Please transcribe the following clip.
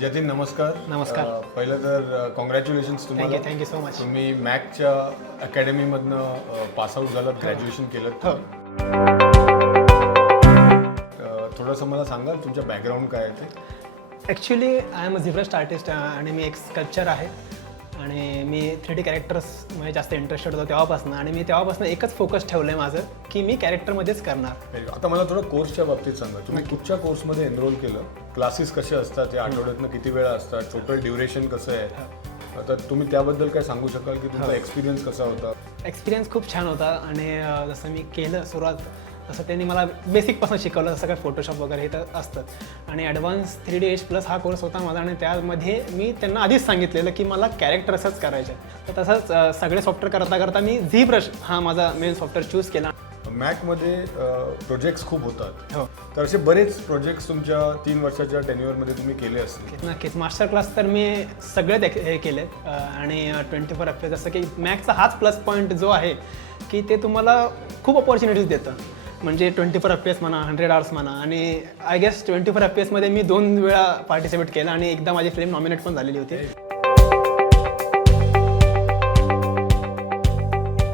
जतीन नमस्कार. नमस्कार. पहिलं तर कॉंग्रॅच्युलेशन्स तुम्हाला. Thank you so much. तुम्ही मॅकच्या अकॅडमीमधनं पासआउट झालात, ग्रॅज्युएशन केलं. हो. थोडंसं मला सांगाल तुमच्या बॅकग्राऊंड काय आहे ते? ॲक्च्युली आय एम अ झिब्रस्ट आर्टिस्ट आणि मी एक स्कल्पचर आहे आणि मी 3D कॅरेक्टर्समध्ये जास्त इंटरेस्टेड होतो तेव्हापासून आणि मी तेव्हापासून एकच फोकस ठेवलं आहे माझं की मी कॅरेक्टरमध्येच करणार. आता मला थोडं कोर्सच्या बाबतीत सांगा. तुम्ही कुठच्या कोर्समध्ये एनरोल केलं? क्लासेस कसे असतात? या आठवड्यातनं किती वेळा असतात? टोटल ड्युरेशन कसं आहे? आता तुम्ही त्याबद्दल काय सांगू शकाल की तुमचा एक्सपिरियन्स कसा होता? एक्सपिरियन्स खूप छान होता आणि जसं मी केलं सुरुवात तसं त्यांनी मला बेसिकपासून शिकवलं. जसं काय फोटोशॉप वगैरे हे तर असतं आणि ॲडव्हान्स 3D हा कोर्स होता माझा आणि त्यामध्ये मी त्यांना आधीच सांगितलेलं की मला कॅरेक्टर असंच करायचं आहे. तर तसंच सगळे सॉफ्टवेअर करता करता मी ZBrush हा माझा मेन सॉफ्टवेअर चूज केला. मॅकमध्ये प्रोजेक्ट्स खूप होतात. हो. तर असे बरेच प्रोजेक्ट्स तुमच्या 3 वर्षाच्या टेन्युअरमध्ये तुम्ही केले असतील. नक्कीच मास्टर क्लास तर मी सगळेच हे केले आणि 24 FPS जसं की मॅकचा हाच प्लस पॉईंट जो आहे की ते तुम्हाला खूप अपॉर्च्युनिटीज देतं. म्हणजे 24 FPS म्हणा, 100 आवर्स म्हणा आणि आय गेस 24 FPS मध्ये मी 2 वेळा पार्टिसिपेट केलं आणि एकदा माझी फिल्म नॉमिनेट पण झालेली होती.